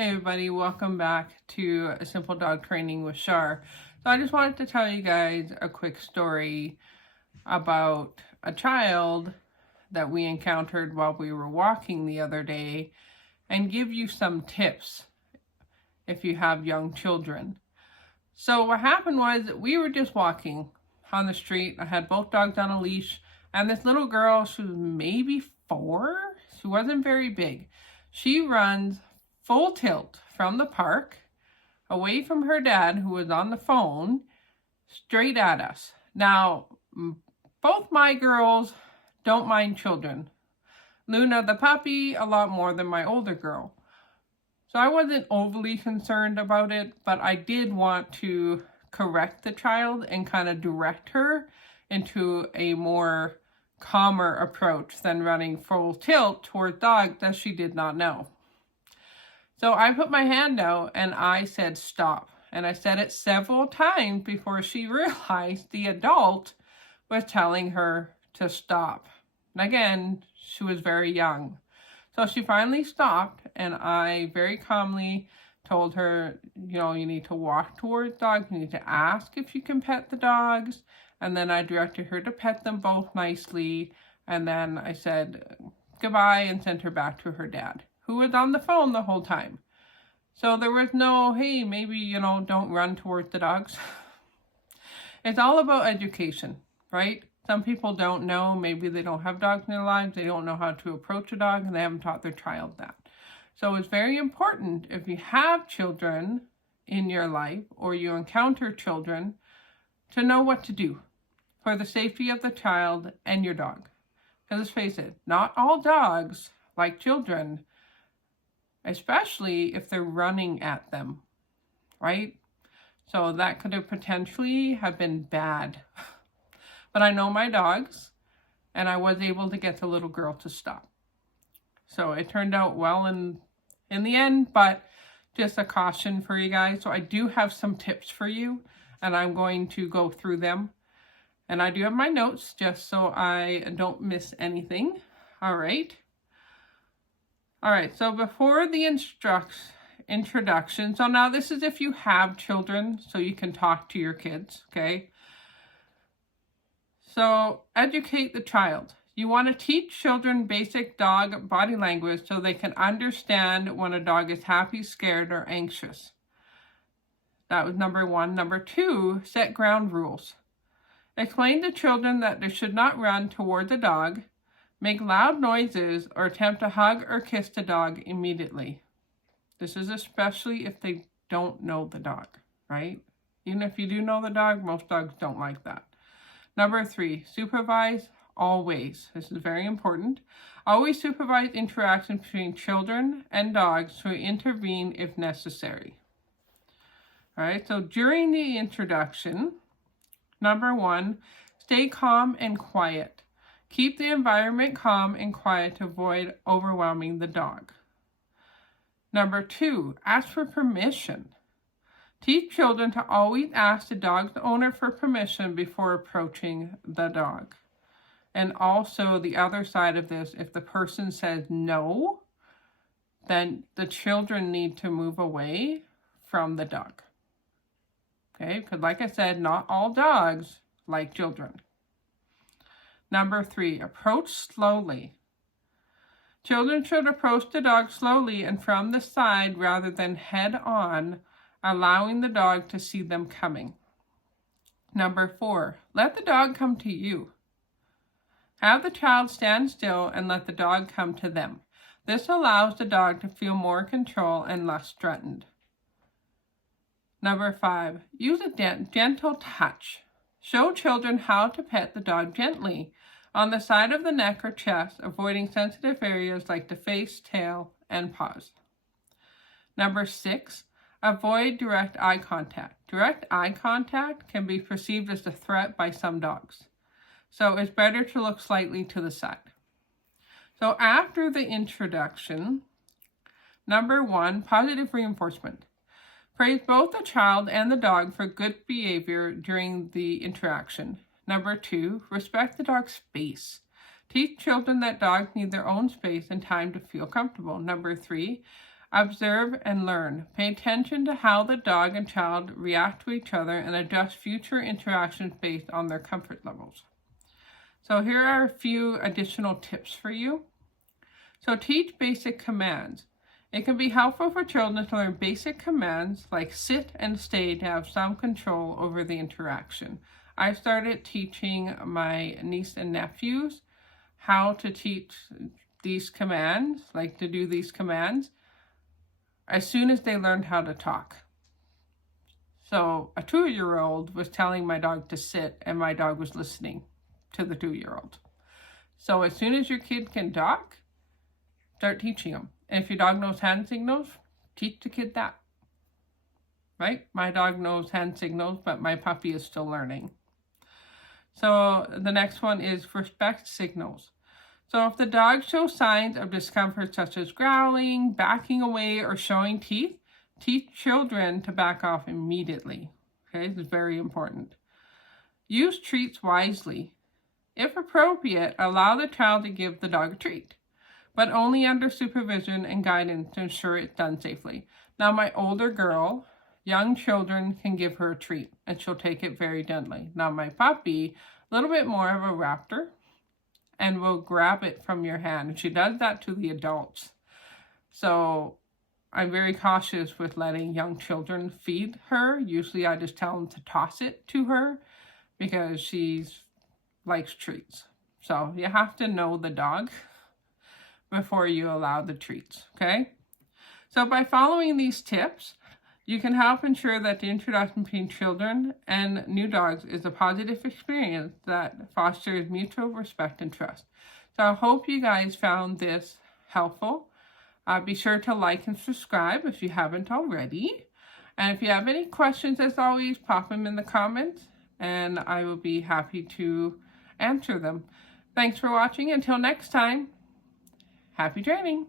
Hey everybody, welcome back to Simple Dog Training with Shar. So I just wanted to tell you guys a quick story about a child that we encountered while we were walking the other day and give you some tips if you have young children. So what happened was we were just walking on the street. I had both dogs on a leash and this little girl, she was maybe 4. She wasn't very big. She runs full tilt from the park, away from her dad who was on the phone, straight at us. Now, both my girls don't mind children. Luna the puppy a lot more than my older girl. So I wasn't overly concerned about it, but I did want to correct the child and kind of direct her into a more calmer approach than running full tilt towards dogs that she did not know. So I put my hand out and I said stop. And I said it several times before she realized the adult was telling her to stop. And again, she was very young. So she finally stopped and I very calmly told her, you need to walk towards dogs. You need to ask if you can pet the dogs. And then I directed her to pet them both nicely. And then I said goodbye and sent her back to her dad, who was on the phone the whole time. So there was no, hey, maybe, don't run towards the dogs. It's all about education, right? Some people don't know, maybe they don't have dogs in their lives, they don't know how to approach a dog, and they haven't taught their child that. So it's very important if you have children in your life or you encounter children to know what to do for the safety of the child and your dog. Because let's face it, not all dogs like children, especially if they're running at them, right? So that could have potentially have been bad. But I know my dogs, and I was able to get the little girl to stop. So it turned out well in the end, but just a caution for you guys. So I do have some tips for you, and I'm going to go through them. And I do have my notes just so I don't miss anything. All right. So before the introduction, so now this is if you have children, so you can talk to your kids, okay? So educate the child. You want to teach children basic dog body language so they can understand when a dog is happy, scared, or anxious. That was number 1. Number 2, set ground rules. Explain to children that they should not run towards a dog, make loud noises, or attempt to hug or kiss the dog immediately. This is especially if they don't know the dog, right? Even if you do know the dog, most dogs don't like that. Number 3, supervise always. This is very important. Always supervise interactions between children and dogs to intervene if necessary. All right, so during the introduction, number 1, stay calm and quiet. Keep the environment calm and quiet to avoid overwhelming the dog. Number 2, ask for permission. Teach children to always ask the dog's owner for permission before approaching the dog. And also the other side of this, if the person says no, then the children need to move away from the dog. Okay, because like I said, not all dogs like children. Number 3, approach slowly. Children should approach the dog slowly and from the side rather than head on, allowing the dog to see them coming. Number 4, let the dog come to you. Have the child stand still and let the dog come to them. This allows the dog to feel more control and less threatened. Number 5, use a gentle touch. Show children how to pet the dog gently on the side of the neck or chest, avoiding sensitive areas like the face, tail, and paws. Number 6, avoid direct eye contact. Direct eye contact can be perceived as a threat by some dogs, so it's better to look slightly to the side. So after the introduction, number 1, positive reinforcement. Praise both the child and the dog for good behavior during the interaction. Number 2, respect the dog's space. Teach children that dogs need their own space and time to feel comfortable. Number 3, Observe and learn. Pay attention to how the dog and child react to each other and adjust future interactions based on their comfort levels. So here are a few additional tips for you. So teach basic commands. It can be helpful for children to learn basic commands like sit and stay to have some control over the interaction. I started teaching my niece and nephews how to teach these commands, like to do these commands, as soon as they learned how to talk. So a 2-year-old was telling my dog to sit and my dog was listening to the 2-year-old. So as soon as your kid can talk, start teaching them. And if your dog knows hand signals, teach the kid that. Right? My dog knows hand signals, but my puppy is still learning. So the next one is respect signals. So if the dog shows signs of discomfort such as growling, backing away, or showing teeth, teach children to back off immediately. Okay, this is very important. Use treats wisely. If appropriate, allow the child to give the dog a treat, but only under supervision and guidance to ensure it's done safely. Now, my older girl, young children can give her a treat and she'll take it very gently. Now, my puppy, a little bit more of a raptor and will grab it from your hand. And she does that to the adults. So I'm very cautious with letting young children feed her. Usually I just tell them to toss it to her because she likes treats. So you have to know the dog before you allow the treats, okay? So by following these tips, you can help ensure that the introduction between children and new dogs is a positive experience that fosters mutual respect and trust. So I hope you guys found this helpful. Be sure to like and subscribe if you haven't already. And if you have any questions, as always, pop them in the comments and I will be happy to answer them. Thanks for watching. Until next time, happy training.